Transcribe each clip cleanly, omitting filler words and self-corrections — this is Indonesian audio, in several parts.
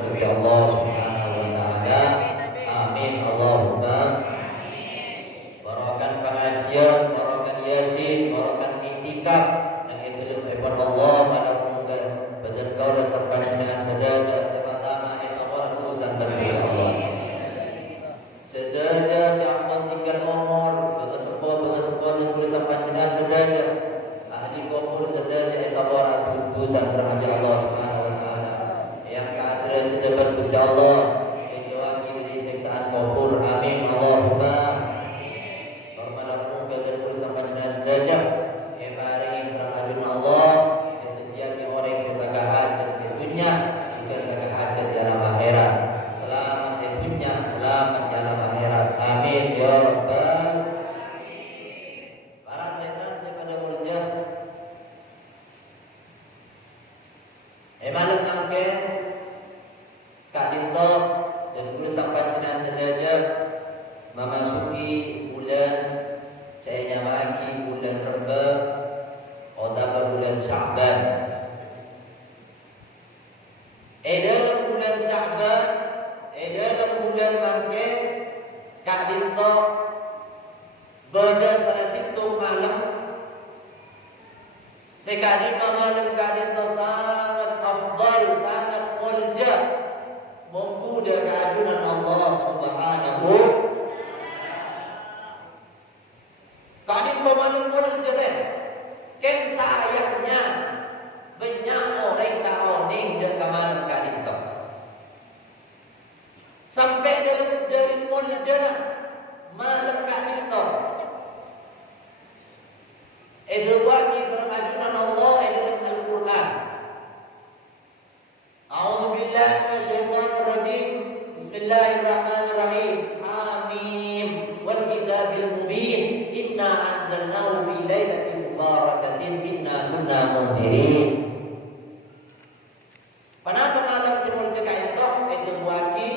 Gusti Allah Subhanahu wa taala. Amin Allahumma. Barokan pengajian, barokan yasin, barokan iktikaf yang itu lepas Allah pada muka badan kau dasar panjenengan sadaja sebatama esawara tulisan dan Gusti Allah. Sadaja siapa tinggal umur bersebut dan tulisan panjenengan sadaja ahli kubur sadaja esawara tulisan serang Allah Subhanahu wa taala. Yang keadaan cedapat Gusti Allah ejawagi dari siksaan kubur. Amin Allahumma. Bermadamu dan tulisan panjenengan sadaja paring serang ajun Allah itu tiada orang yang setagah hajat di dunia juga setagah hajat di alam akhirat. Selamat di dunia, selamat di alam akhirat. Amin ya rabbal. Para tretan saya pada mulja malam nangke Kak Dinto dan tulisan panjenengan sadaja memasuki bulan saya nyamaki bulan Reba atau bulan Sya'ban. Dalam bulan Sya'ban, dalam bulan mangke Kak Dinto pada salah situ malam sekali malam Kak Dinto sangat afdal, sangat mulja mempuja keagungan Allah Subhanahu. Kak Dinto malam mulja deh. Ken sayangnya banyak orang kaoning dan kamanan Kak Dinto. Sampai dari muljana malam Kak Dinto. Edwaki serang ajunan Allah dalam Al-Quran. A'udzu billahi minasyaitonir rajim. Bismillahirrahmanirrahim. Hamim wal kitabil mubin. Inna anzalnahu fi lailatin mubarakatin inna kunna mundirin. Pada malam semulja kaito edwaki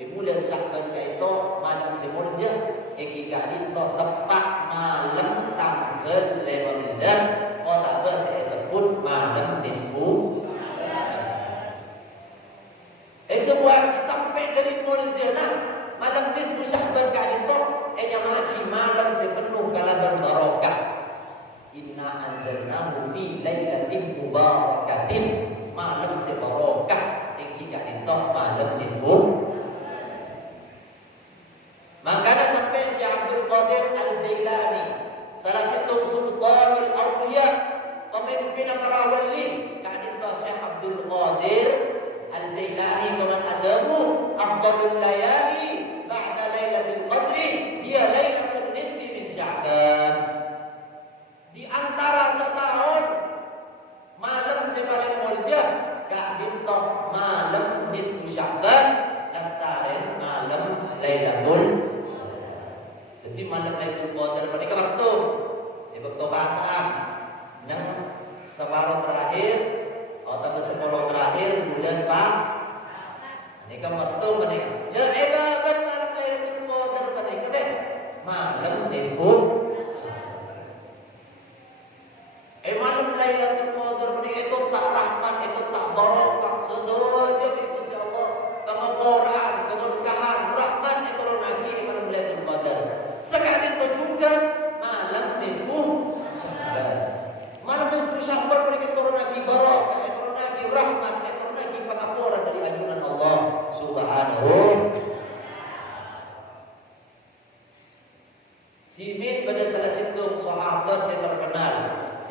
di bulan Sya'ban kaito malam semulja eki kaito tepat malam tanggal 15 kota saya sebut malam nisfu. Itu buat sampai dari muljana malam nisfu Sya'ban kaito nyamaki malam sepenuh kalaban barokah. Inna anzalnahu fi lailatin mubarakatin malam sebarokah eki kaito malam nisfu. Makanya sampai si Abdul Qadir Al-Jailani salah satu sultanul awliya pemimpin para wali Kak Dinto Syekh Abdul Qadir Al-Jailani dengan adamu afdalul layali ba'da lailatul qadri dia lailatul nisfi min Sya'ban. Di antara setahun malam sepaling mulja Kak Dinto malam nisfu Sya'ban lastaren malam lailatul. Jadi malam Lailatul Qadar mereka waktu pasang nang separuh terakhir atau separuh terakhir bulan Pak. Mereka waktu mereka ya ibadat malam Lailatul Qadar mereka deh malam nisfu. Malam Lailatul Qadar mereka itu tak rahmat, itu tak barokah sedojo di Gusti Allah, pengapuran, keberkahan, rahmat itu lagi malam Lailatul Qadar. Sekali itu juga malam nisfu Sya'ban. Malam nisfu Sya'ban mereka turun lagi barokah, turun lagi rahmat, turun lagi pengampunan dari ajunan Allah Subhanahu. Dimin pada salah satu sahabat yang terkenal.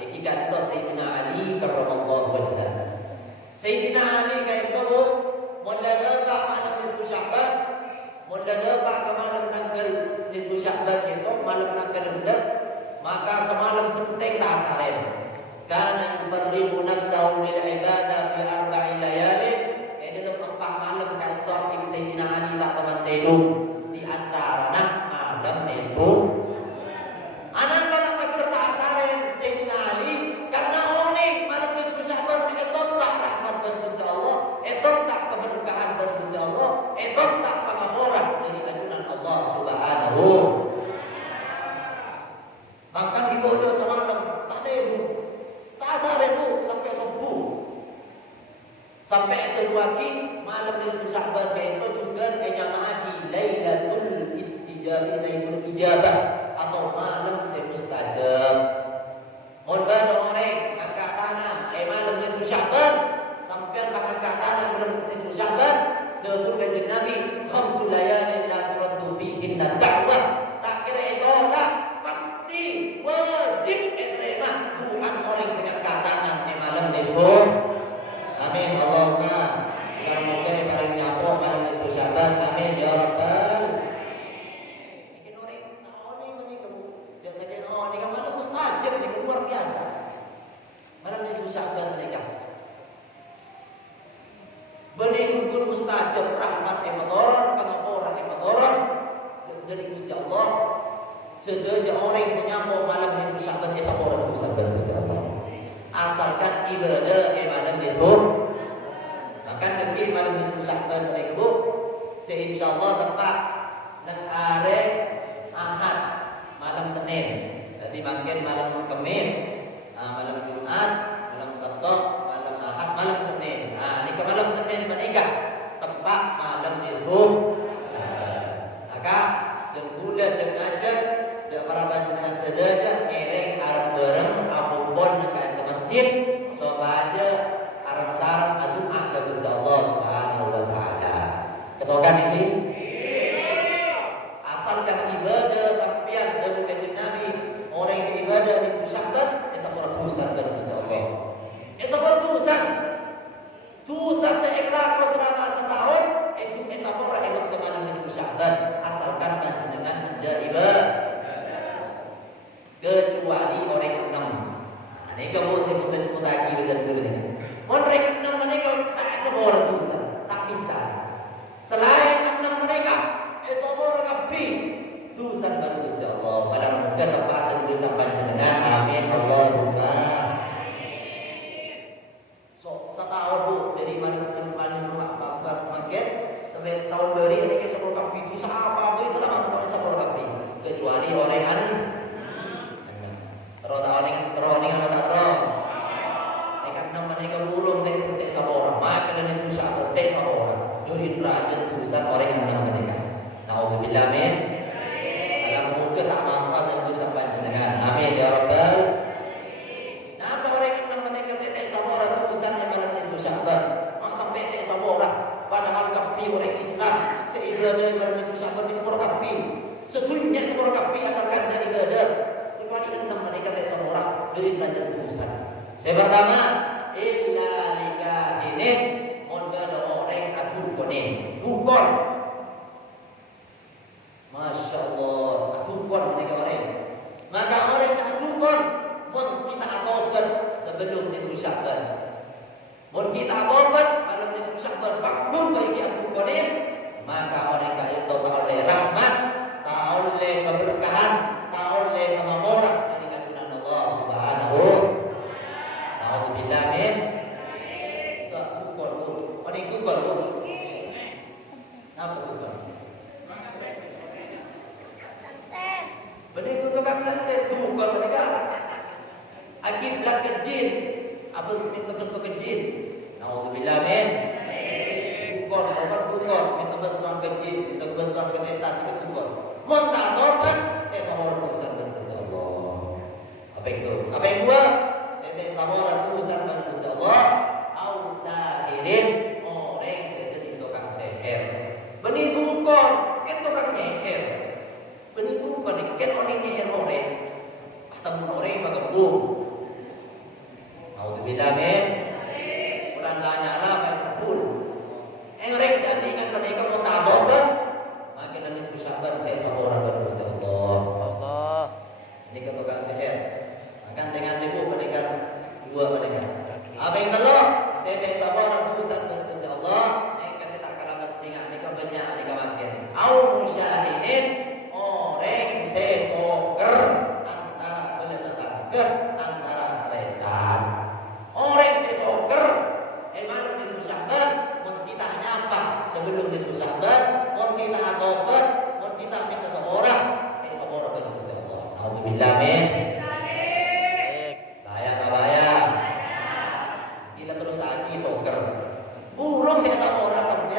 Kita itu Sayyidina Ali karramallahu wajhah. Sayyidina Ali kayak itu mulai datang malam nisfu Sya'ban. Mulai datang ke malam tanggal nisfu Sya'ban itu malam tanggal 16 maka semalam penting tak salim. Kana yufarrihu nafsahu lil ibadah fi arba'i layalin. Dalam 4 malam kata Sayyidina Ali tak teman tidur di antara malam nisfu. Anak malam takbir tak salim Sayyidina Ali karena unik malam nisfu Sya'ban itu tak rahmat dari Gusti Allah, itu tak keberkahan dari Gusti Allah, itu tak pengampunan dari ajunan Allah Subhanahu. Maka ibadah semalam tak tidur, tak salim sampai subuh. Sampai itu lagi malam nisfu Sya'ban itu juga jamaah Lailatul Istijabah, Lailatul Ijabah atau malam semustajab. Mohon bantu orang ngangkat tangan, malam nisfu Sya'ban sampean bakal ngangkat tangan malam nisfu Sya'ban. Dahulu kanjeng Nabi, khamsul layalin la turaddu fihinna da'wah. Tak kira tolak pasti wajib terima Tuhan orang sing ngangkat tangan malam nisfu. Amin Allahumma. Kita moga paling nyapo malam nisfu Sya'ban. Amin ya rabbal. Ini orang tahu nih menikah. Jangan saja nikah malam mustajab ini luar biasa. Malam nisfu Sya'ban menikah. Benih mustajab rahmat ematoran, pangaporan ematoran dari Gusti Allah. Sedaja orang yang nyampo malam nisfu Sya'ban esapora tusan dari Gusti Allah. Asalkan ibadah malam nisfu. Akan nanti malam nisfu Sya'ban mereka bu, insyaallah tepat nang are Ahad malam Senin. Jadi makin malam Kamis, malam Jumat, malam Sabtu, malam Ahad, malam Senin. Ini ke malam Senin menikah tepat malam nisfu Sya'ban. Maka dan kula jengajak dan para panjenengan sedaja ereng arep bareng apapun nek ke masjid sobaja arep sareng adua ke Gusti Allah Subhanahu wa taala. Kesokan iki? Asalkan ibadah sampeyan dawuh kanjeng Nabi, orang yang ibadah nisfu Sya'ban sapura dosa dari Gusti Allah. Sapura dosa. Dosa seikhlas selama setahun itu sapura elok ke malam nisfu Sya'ban asalkan panjenengan ada ibadah. Kecuali orang enam. Ini kamu sebut lagi dengan ini. Orang enam mereka tak semua orang dosa, tak bisa. Selain enam mereka, semua orang kapi dosa bagi Gusti Allah. Malam muka tepat dan bisa panjenengan. Amin Allahumma. So setahun bu dari manis makin sampai setahun beri ini semua kapi dosa apa beri selama semua kapi kecuali orang anu. Terowongan atau tak terowong? Nekat enam mereka burung tek sama orang. Maka dan nisfu Sya'ban tek sama orang. Nurin raja tulisan orang yang enam mereka. Nauzubillah min. Alam muka tak masuk dan tulisan panjenengan. Amin ya rabbal. Kenapa orang yang enam mereka saya tek sama orang tulisan yang malam nisfu Sya'ban? Mak sampai tek sama orang. Padahal kapi orang Islam seibadah malam nisfu Sya'ban bisa orang kapi. Setunya semua kapi asalkan dari ibadah. Kecuali enam mereka tak sama orang dari derajat dosa. Saya pertama, illa likahinin, mohon ada orang atukone, tukon. Masya Allah, atukon mereka orang. Maka orang yang atukon, mohon kita atobat sebelum nisfu Sya'ban. Mohon kita atobat malam nisfu Sya'ban. Bakun bagi atukonin, maka mereka itu tak oleh rahmat, tak oleh keberkahan, tak oleh pengamuran dari kandungan Allah Subhanahu. Nauzubillah min. Tak tukar bu. Mana tukar bu? Apa tukar? Benih tukar santet tukar mereka. Akibat kejin. Apa bentuk kejin? Nauzubillah min. Tukar, minta bantuan kejin, minta bantuan kesehatan, kita tukar. Monta tobat, sama orang urusan dan Gusti Allah. Apa itu? Apa yang dua? Saya sama orang urusan dan Gusti Allah. Ausahirin orang saya jadi tukang seher. Benih tukar, kan tukang nyeher. Benih tukar, kan orang nyeher orang. Ketemu orang bagabung. Nauzubillah min. Kurang lanyala kayak sepul. Orang saya ingat mereka mau tabobat. Makin nisfu Sya'ban kayak sama orang dan Gusti Allah. Ini ketukang seher. Akan dengan ibu menikah dua menikah. Apa yang telur? Saya kayak sama orang urusan dan Gusti Allah. Yang kasih tak kalah tinggal nikah banyak nikah makin. Au musyahidin orang sesoker antara beletangga antara retan. Orang sesoker malam nisfu Sya'ban kita nyapa sebelum nisfu Sya'ban, mau kita atobat, mau kita minta sama orang, sama orang bagi Gusti Allah. Alhamdulillah min. Bayar tak bayar? Kita terus lagi soker. Burung saya sama orang sampai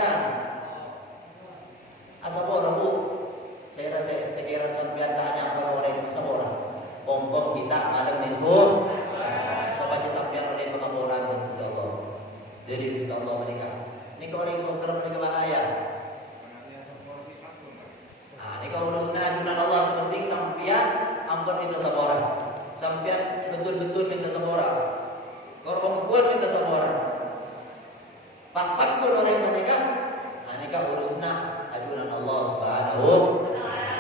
mereka bahaya. Nah, ini kalau urusna ajunan Allah seperti sampian ampun minta sama orang. Sampian betul-betul minta sama orang. Korban kuat minta sama orang. Pas pun orang yang menikah, nah ini kan urusna ajunan Allah Subhanahu wa taala.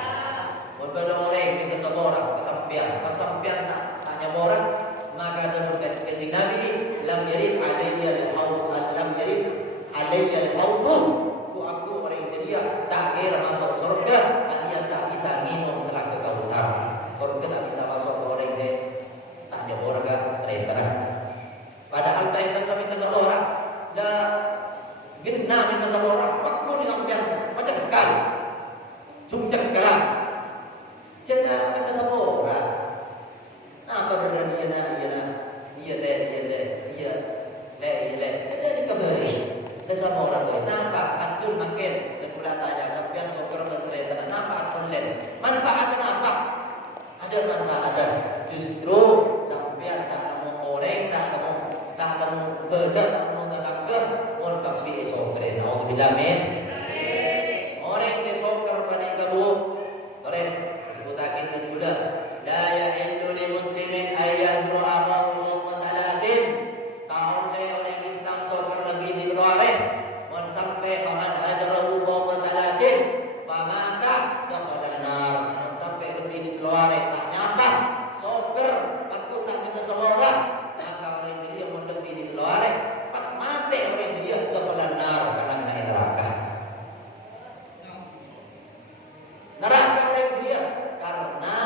Pada orang yang minta sama orang kesampian, pas sampian tanya orang, maka dalam kanjeng Nabi lam yarid alayya al-haud, lam yarid alayya al-haud. Aku orang yang dia tak kira masuk surga, dan dia tak bisa minum telaga Kausar. Surga tak bisa masuk ke orang yang tanya orang terentara. Padahal terentara minta sama orang, dah gena minta sama orang, waktu ni sampian macam kan, cungcak kalah. Jangan minta sama orang. Apa berani dia jadi kembali dia sama orang lain. Nampak atun makin kepula tanya sampean sokor bertereta. Nampak atun lain. Manfaatnya apa? Ada manfaatnya. Justru sampean tak nemu orang, tak nemu beda, tak nemu tenaga, mohon kafi sokor. Alhamdulillah men. Orang saya sokor pada kamu. Orang sebutakin dan gula. La yahillu li muslimin ayyan du'amahu mutaladin. Tahun le orang Islam sokar lebih di luar. Mon sampai paman hajarahu mutaladin. Pamata dakhala nar. Mon sampai lebih di luar tak nyapa. Sokar aku tak minta sama orang. Maka orang dia mon lebih di luar. Pas mati orang dia dakhala nar karena neraka. Neraka orang dia karena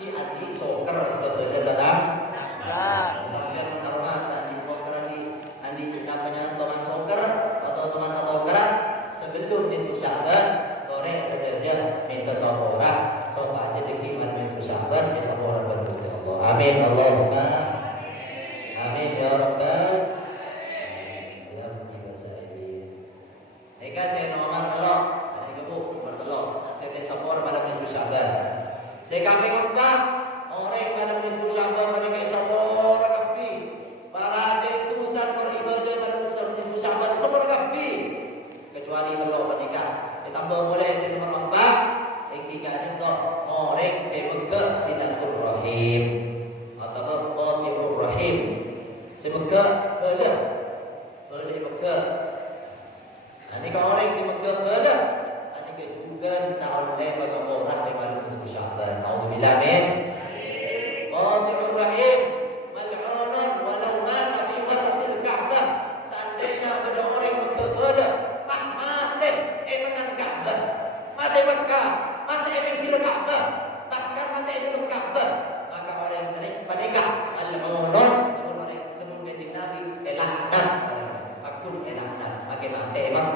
di adi soccer kepada dalam sampai menaruh masa di soccer andi namanya teman soccer atau teman gerak sebelum nisfu Sya'ban goreng saja minta sabora sopa aja dekiman nisfu Sya'ban di sabora bergusti Allah. Amin Allahumma amin ya rabbal ya mujibas sa'ilin. Eka saya nomor telok ada kebu nomor telok saya sabora pada nisfu Sya'ban. Saya kambing empat orang pada nisfu Sya'ban mereka sabora kapi para jentusan beribadah pada nisfu Sya'ban sabora kapi kecuali kalau menikah ditambah mulai saya nomor 4 yang 3 itu orang saya bega silaturahim atau qatirur rahim saya bega bela bega. Nah ini kalau orang saya bega bela ini juga tahun lain bagi orang yang nisfu Sya'ban. Alhamdulillah min. Qatirur rahim mal'unan walau mata fi wasatil Ka'bah. Seandainya ada orang yang berbeda mati dengan Ka'bah, mati Mekah, mati di Ka'bah, bahkan mati di Ka'bah, maka orang yang tadi menikah mal'unan kemudian Nabi elaknan akun elaknan maki mati bang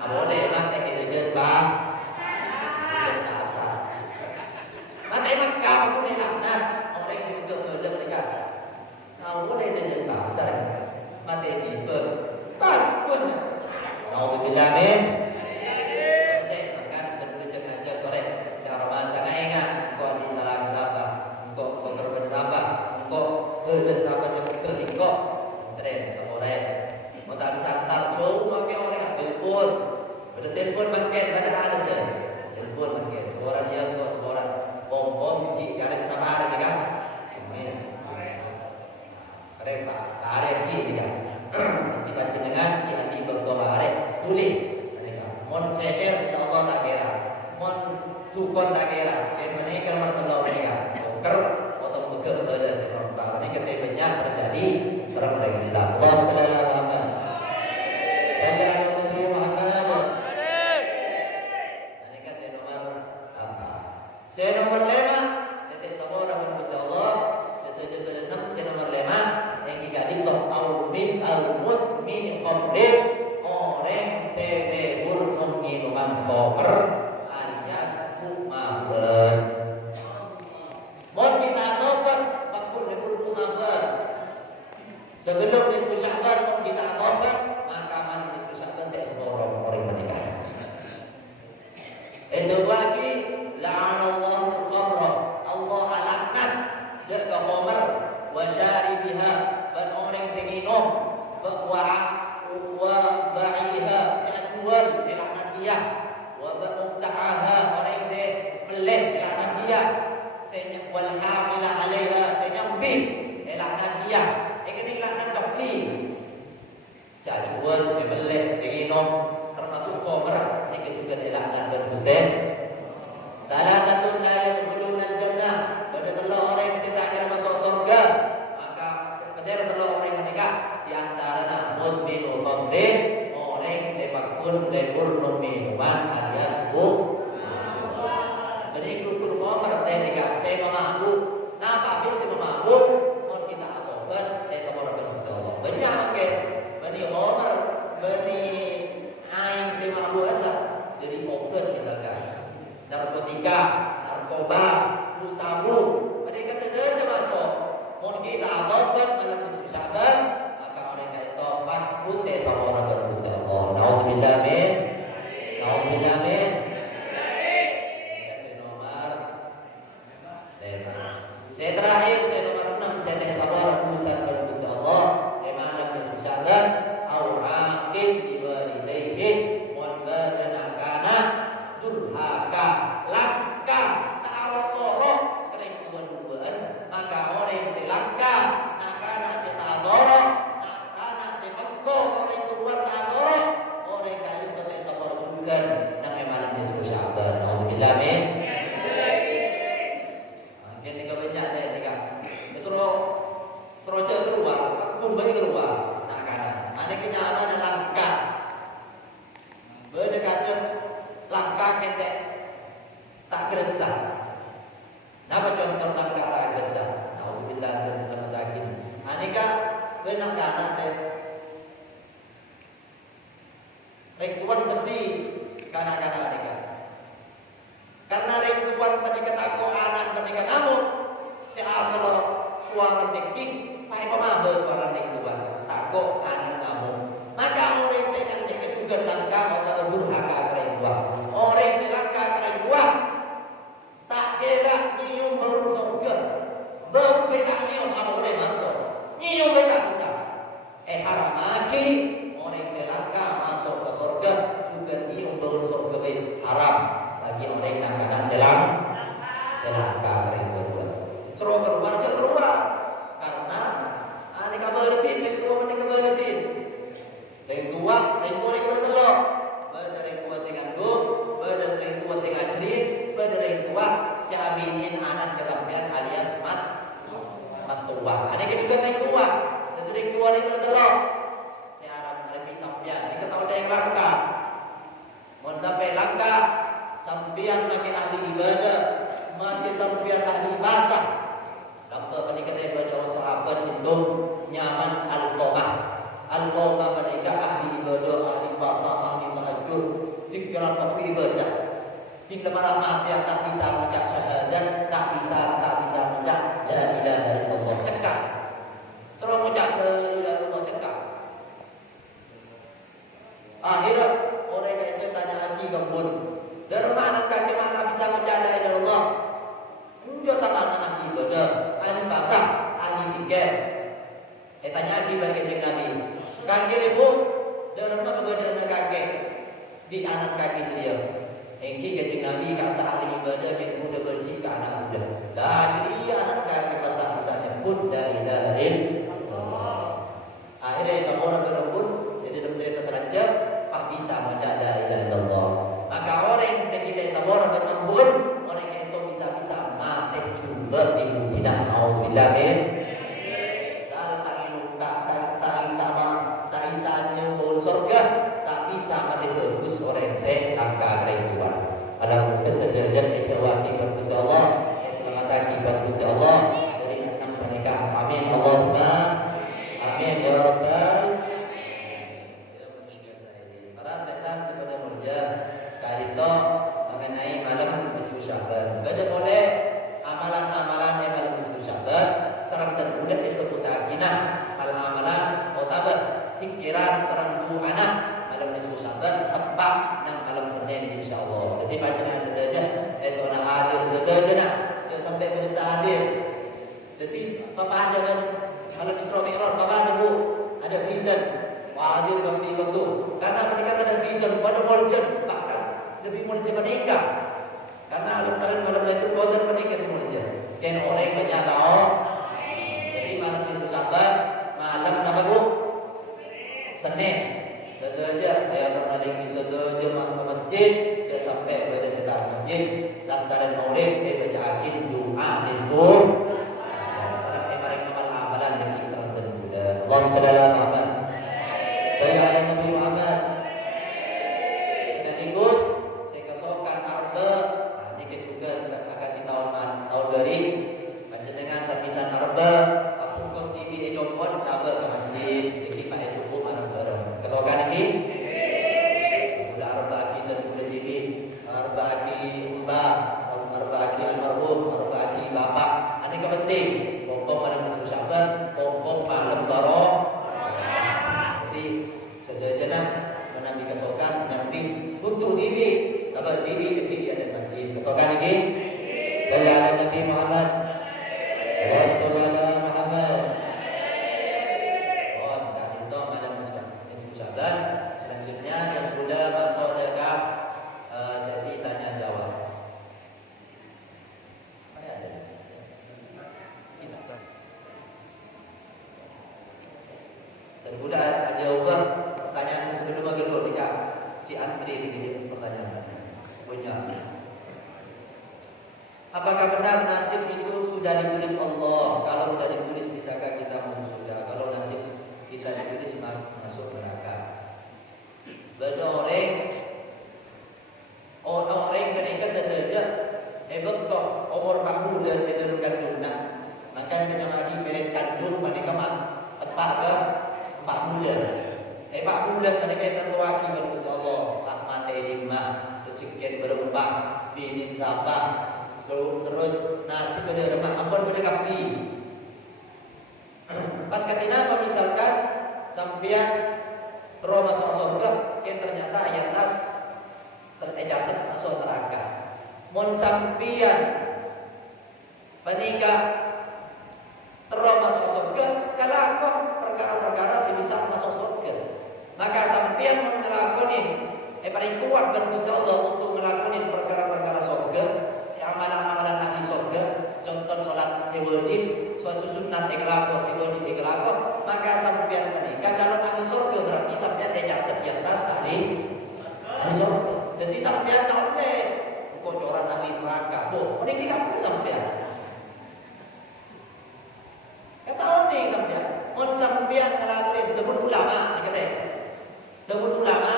boleh mati di jembah mati Mekah aku ni laknat orang yang juga berada mereka. Nah, boleh dia bahasa mati jiba. Bakun. Alhamdulillah min. Okey, makan kedua sengaja korek. Secara bahasa ingat kau di salah siapa? Kau sokor bersama. Kau bersama siapa kau? Tren samore. Mau tak bisa antar jauh pakai orang telepon. Pada telepon makan pada ada saja. Telepon makan. Seorang dia kau seorang bom di garis nama ada kan? Amin. Ada pak, ada di kan? Nanti baca dengan di berdoa ada boleh. Mon seher insyaallah tak kira. Mon tukon tak kira. Yang menikah mertua mereka. Soker atau beker pada seorang ini kesih banyak terjadi dalam orang Islam. Allahumma shalli ala Muhammad. Salli ala Nabi Muhammad. Ini saya nomor apa? Saya nomor 5, saya tidak sama orang berpuasa Allah. Saya nomor 6, saya nomor 5. Yang tiga di top al-min al-mudmin qablin orang selebur minuman koper alias kumaber. Mohon kita tobat waktu lebur kumaber. Sebelum nisfu Sya'ban mohon kita tobat maka man nisfu Sya'ban tak seborong orang menikah. Itu lagi la'anallahu khamra Allah alaknat dak ka khamr wa syaribiha dan orang sing minum wa ba'iha pun lebur minuman alias bu. Jadi grup Umar ketika saya memabuk, napa bisa memabuk? Mau kita atobat, saya sama orang Allah. Banyak makan, bani Umar, bani Aing saya mabuk asal dari obat misalkan, narkotika, narkoba, sabu. Mereka saja masuk. Mau kita atobat malam nisfu Sya'ban, maka orang yang tobat pun saya sama orang Allah. Nauzubillah min, nauzubillah min. Saya terakhir, saya nomor 6, saya tidak sabar urusan kepada Gusti Allah. Emana nisfu Sya'ban, au aqil liwalidayhi, wan badana kana durhaka langka ta'arotoro kering dua-duaan, maka orang yang selangka nakana setadoro nakana semengko orang tua ta'adoro orang kaya itu tidak sabar juga nang emana nisfu Sya'ban. Nauzubillah min. Seroja keluar, kurban keluar, nah kanan. Ada kenyaman langka, berdekatan langka ketek tak geresah. Napa contoh langka tak geresah? Nauzubillah dan selamat lagi. Aneka benar kanan teh. Rektuan sedih kanan-kanan aneka. Karena rektuan menikah aku anak menikah kamu, si asal suara tekik. Pai pemabel suara lingkungan takut anak kamu, maka orang yang saya nanti juga langkah atau berdurhaka kerengkuah. Orang yang saya langkah kerengkuah tak kira nyium bau surga, bau beda nyium apa boleh masuk, nyium beda bisa. Haram lagi orang yang saya langkah masuk ke surga juga nyium bau surga haram bagi orang yang nak selangkah kerengkuah. Suruh keluar aja keluar. Karena aneka berarti tua aneka berarti dari tua yang bertelur dari tua saya ganggu dari tua saya ngajrin dari tua saya aminin anak kesampean alias mat tua aneka juga dari tua ini bertelur saya harap lebih sampean ini ketahuan ada yang langka mau sampai langka sampean makin ahli ibadah makin sampean ahli basah. Lamba mereka daripada sahabat situ nyaman al-qomah. Al-qomah mereka ahli ibadah, ahli puasa, ahli tahajud. Dikira tapi baca. Tinggal marah mati yang tak bisa mengucap syahadat, tak bisa mengucap la ilaha illallah cekak. Selalu mengucap la ilaha illallah cekak. Akhirnya orang itu tanya lagi gembur. Dari mana kaki mana bisa mengucap la ilaha illallah? Dia tangan ahli ibadah, ahli basah, ahli tiket. Tanya lagi bagi kanjeng Nabi. Kaki ibu, dalam kebenaran kakek, di anak kaki dia. Engki kanjeng Nabi kasih ahli ibadah yang muda berjika anak muda. Dah jadi anak kakek pasti bisa nyebut la ilaha illallah. Akhirnya semua orang berebut, jadi dalam cerita saja, pak bisa baca la ilaha illallah. Maka orang yang sekitar semua orang berebut. Bertimbul tidak mau bila saat tangin tak bisa nyembul surga tak bisa mati bagus orang saya langkah Tuhan. Ada kesederhan ejawati berkusti Allah selamat akibat Gusti Allah dari enam pernikahan. Amin Allahumma amin ya rabbal para datang sepada murja kali itu mengenai malam nisfu Sya'ban. Pada boleh amalan-amalan yang malam nisfu Sya'ban sareng dan budak disebut akinah amalan mutabar pikiran sareng anak malam nisfu Sya'ban tepat nang malam Senin insyaallah. Jadi bacaan sedaja esona hadir sedaja nak jangan sampai berista hadir. Jadi papa ada kan malam Isra Mi'raj papa ada bu ada bidan hadir kami itu karena mereka ada bidan pada muljan bahkan lebih muljan menikah. Karena lestari malam itu kotor menikah semuanya. Kan orang banyak tahu. Jadi malam nisfu Sya'ban malam apa bu? Senin. Saudara saya pernah lagi saudara ke masjid, dia sampai pada setan masjid, lestari maulid dia baca akhir doa nisfu. Salat kemarin amalan yang kita lakukan. Allahumma shalli ala Muhammad. Saya ala Nabi Muhammad. Nabi untuk TV. Sahabat TV di ada masjid. Kesokan ini. Sallallahu alaihi Nabi Muhammad. Allahumma shalli ala Muhammad. Oh, dan itu ada musyawarah. Selanjutnya yang sudah masuk dekat sesi tanya jawab. Dan sudah aja ubah pertanyaan sebelum kedua di antri di pertanyaan punya. Apakah benar nasib itu sudah ditulis Allah? Kalau sudah ditulis, bisakah kita sudah? Kalau nasib kita ditulis masuk neraka. Beroreng orang mereka saja bentuk umur kamu dan tidak kandung. Maka saya lagi beri kandung mereka empat bulan. 4 bulan mereka tertuaki berkusti Allah. Mati edimah, rezeki berembang, binin sabah. Terus nasib pada remah ampun pada kapi. Pas katina apa misalkan sampean terus masuk surga, yang ternyata ayat nas tercatat masuk neraka. Mun sampean menikah terus masuk surga, kalau aku perkara-perkara sebisa masuk surga, maka sampean mengelakoni paling kuat berkusti Allah untuk melakukan perkara-perkara surga. Amalan-amalan ahli surga, contoh sholat si wajib, suatu sunat ikhlas si wajib ikhlas, maka sampean menikah calon ahli surga berarti sampean dicatat di atas ahli surga. Jadi sampean tahu kocoran ahli neraka, mending dikamu sampean. Kata tahu nih sampean, mun sampean ngelakuin debut ulama, dikata, debut ulama,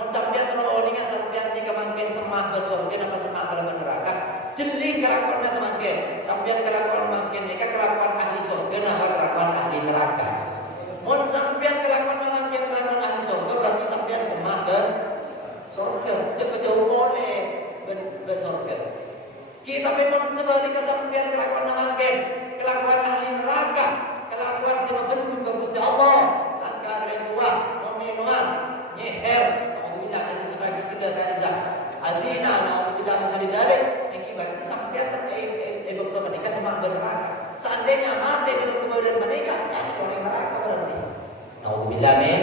mun sampean terus dengan sampean dikemangkin semah bersurga apa semah dalam neraka. Jeli kelakuannya semakin sampean kelakuan makin nikah kelakuan ahli surga apa kelakuan ahli neraka. Mun sampean kelakuan makin kelakuan ahli surga berarti sampean semah dan surga. Jauh boleh ben surga. Kita memang sebaliknya sampean kelakuan makin kelakuan ahli neraka, kelakuan sama bentuk ke Gusti Allah. Langkah dari tua, minuman, nyeher, alhamdulillah saya sebut lagi kita kanisa. Azina, alhamdulillah masih didarik. Berarti sampai betul menikah sama berneraka. Seandainya mati dalam kemudian menikah, kan orang neraka berarti. Nauzubillah min.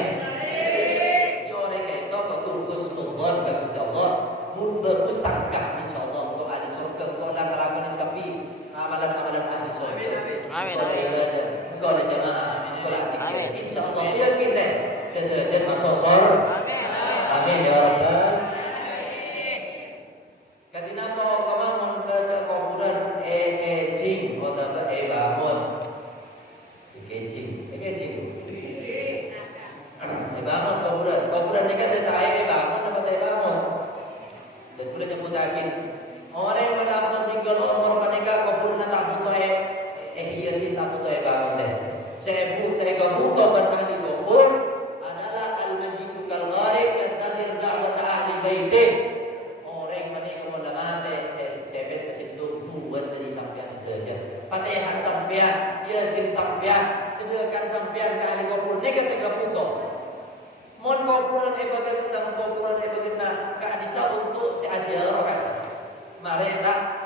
Jadi orang kayak itu kau tunggus nubon ke Gusti Allah, bagus sangka insyaallah untuk ahli surga. Kau dah melakukan tapi amalan-amalan ahli surga. Amin. Kau ada ibadah, kau ada jamaah, kau ada zikir. Insyaallah yakin deh. Sederajat masuk surga. Amin. Amin ya rabbal. Katina kau kamu ke kuburan jing atau bangun jing bangun kuburan ni kan saya bangun apa bangun dan boleh nyebut lagi orang yang mendapat tinggal umur menikah kuburan tak butuh iya sih tak butuh bangun deh saya butuh berahli kubur adalah al-majidu kal-gharib yang tadir da'wat ahli baitih. Fatihah sampean, Yasin sampean, sediakan sampean ke ahli kubur. Nika saya butuh. Mon kuburan ibadat dan kuburan ibadatna ka adisa untuk si aziarah kasih. Mari tak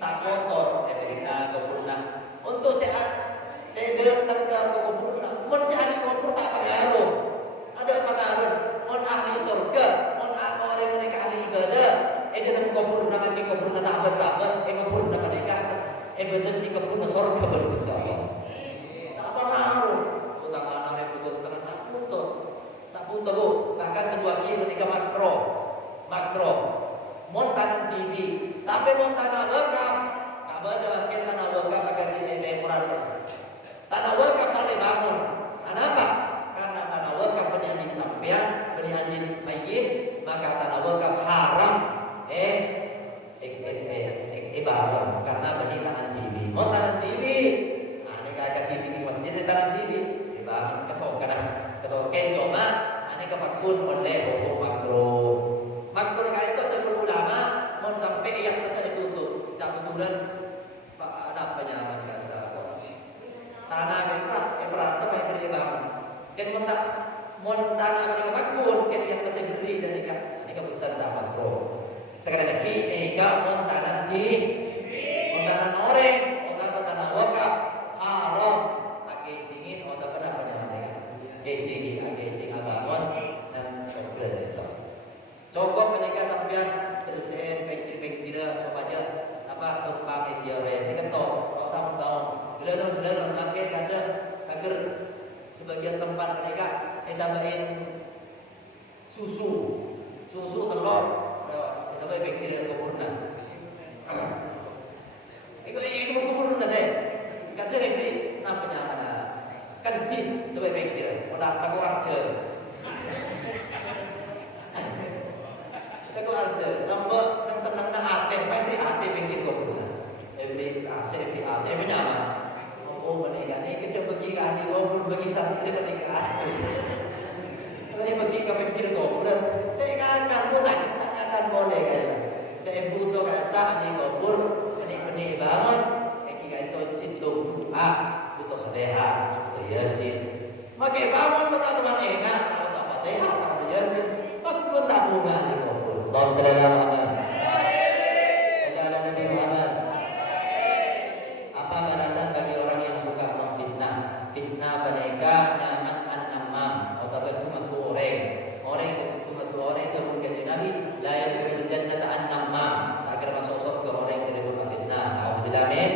kotor ibadatna kuburna. Untuk si datang ke kuburna. Mon si ahli kubur tak pengaruh. Ada pengaruh. Mon ahli surga, mon orang mereka ahli ibadah. Dalam kuburna makin kuburna tak berkabar, kuburna mereka berhenti ke pun surga berkusti Allah. Tak pengaruh. Utang anak reputut terang tak butuh bu. Bahkan kedua kiri ketika makro, montanan TV, tapi montanan wakaf. Kabar dah makin tanah wakaf agar tidak murah desa. Tanah wakaf boleh bangun. Kenapa? Karena tanah wakaf penyanyi sampean, penyanyi mayit, maka tanah wakaf haram. Bangun karena beli tanah TV. Mau tanah TV, ini kakak TV di masjid di tanah TV. Bangun kesokan coba, ini kepakun boleh makro kali itu ada ulama mau sampai yang terasa ditutup. Kebetulan ada penyaman kasar. Tanah kita berantem yang beri bangun. Kan mau tanah beri kepakun, kan yang terasa beri dan ikan. Sekali lagi, nikah montanan di montanan orang, montanan wakaf haram. Ake cingin, montanan apa namanya? Ake cing abangon dan kemudian itu. Cukup menikah sampean bersihin pengkira supaya apa tumpang ziarah ini kan tok sama tahun. Belar makin kaca agar sebagian tempat mereka sabain susu telur sampai pengkira kemudian. Ikut kemudian deh. Kaca ini namanya mana? Kan di sampai pengkira. Orang aku aja. Aku aja, nampak nang senang nang ate, beli ate pinggir kok bukan. Beli AC, beli ate, beli nama. Oh menikah ni kerja pergi ke hati kau, pergi santri menikah aja. Kalau pergi ke pinggir kau, bukan. Tengah kamu tak akan boleh kan? Saya butuh rasa ni kubur, benih bangun. Kita itu situ doa, butuh khadehah, butuh yasin. Makai bangun teman-teman enak, tak khadehah, tak yasin. Aku tak bunga ni kubur. Allahumma shalli ala Muhammad. Shalli ala Nabi Muhammad. Apa balasan bagi orang yang suka memfitnah? Fitnah mereka nyaman an-namam atau cuma tu orang. Orang yang cuma tu orang itu mungkin Nabi la yadkhulul jannata an-namam. Agar masuk surga orang yang sering berfitnah. Alhamdulillah amin.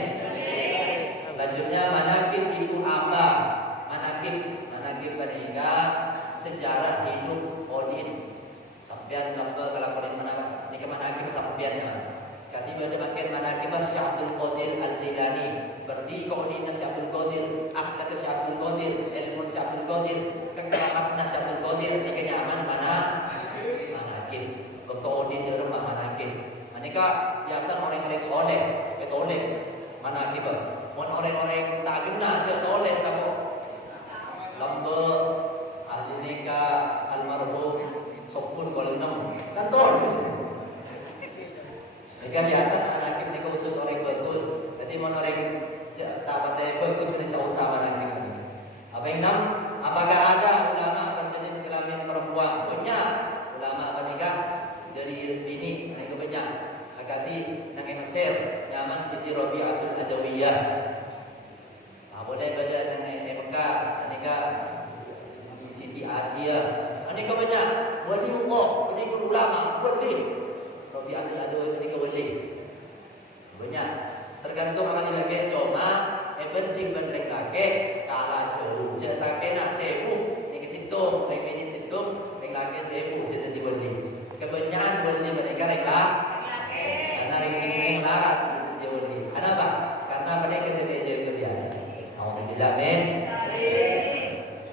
Selanjutnya manaqib itu apa? Manaqib mereka sejarah hidup Odin. Sampian lamba kalau kalian mana ni ke manaqib sampian ya. Sekali dia makan manaqib Syekh Abdul Qadir Al-Jilani. Berarti kau ni Syekh Abdul Qadir, akhlak Syekh Abdul Qadir, ilmu Syekh Abdul Qadir, kekeramat Syekh Abdul Qadir ni kenyaman mana? Manaqib. Waktu Odin di rumah manaqib. Mereka biasa orang-orang soleh, tulis manaqib. Mun orang-orang tak guna je tulis apa? Lamba ahli nikah almarhum sopun kalau 6 kan tulis. Mereka biasa manaqib ni khusus orang bagus. Jadi mun orang tak pakai bagus ni tak usah manaqib ni. Apa yang 6? Apakah ada ulama berjenis kelamin perempuan? Banyak ulama menikah dari bini mereka banyak. Agati nang Mesir nyaman Siti Rabi'atul Adawiyah. Boleh baca nang Mekah nikah Siti Asia. Mereka banyak wali Allah, mereka ulama, wali. Rabi'atul Adawiyah mereka wali. Banyak. Tergantung mana lagi cuma penting mereka ke kalah jauh. Jangan sampai nak sibuk ni ke situ, ni minit situ, ni lagi sibuk jadi wali. Kebanyakan wali mereka rela. Karena ring larat jadi wali. Kenapa? Karena mereka sedia jaga biasa. Alhamdulillah men.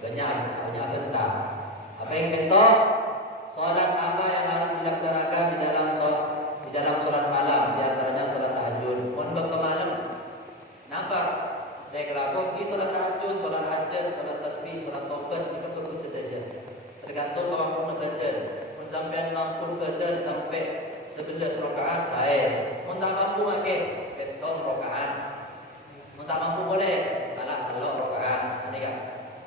Banyak bentar. Apa yang bentuk? Salat apa yang harus dilaksanakan di dalam salat malam? Di antaranya salat tahajud. Mohon berkemalam. Nampak? Saya kelakukan di salat tahajud, salat hajat, salat tasbih, salat taubat itu bagus saja. Tergantung kemampuan badan. Mun sampai mampu badan sampai 11 rakaat saya. Mun tak mampu pakai beton rakaat. Mun tak mampu boleh alat telur rakaat. Ini kan.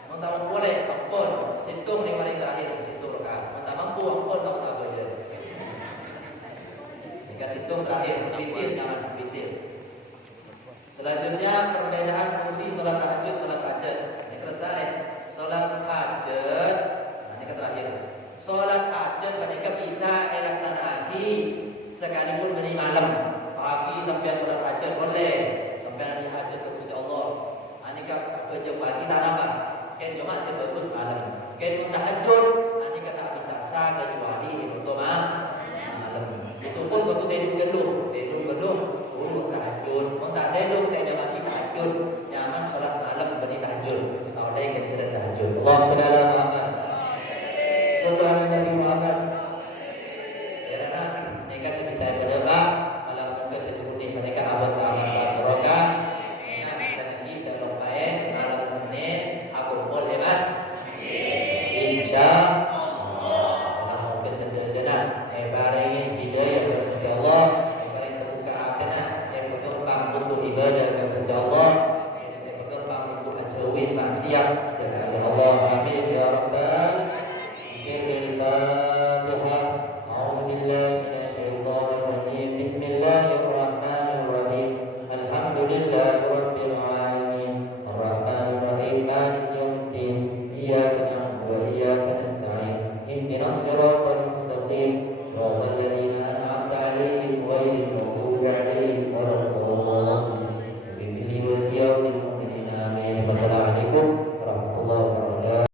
Mun tak mampu boleh ampun situng ni paling terakhir situng rakaat. Mun tak mampu ampun tak usah baca. Jika situng terakhir witir jangan witir. Selanjutnya perbedaan fungsi salat tahajud, salat hajat. Ini terus tarik. Salat hajat, ini ke terakhir. Salat hajat mereka bisa dilaksanakan sekalipun beri malam. Pagi sampai salat hajat boleh. Sampai nanti hajat ke Gusti Allah. Ini kerja pagi tak nampak. Kan cuma sebagus malam. Kan tahajud, ini tak bisa sah kecuali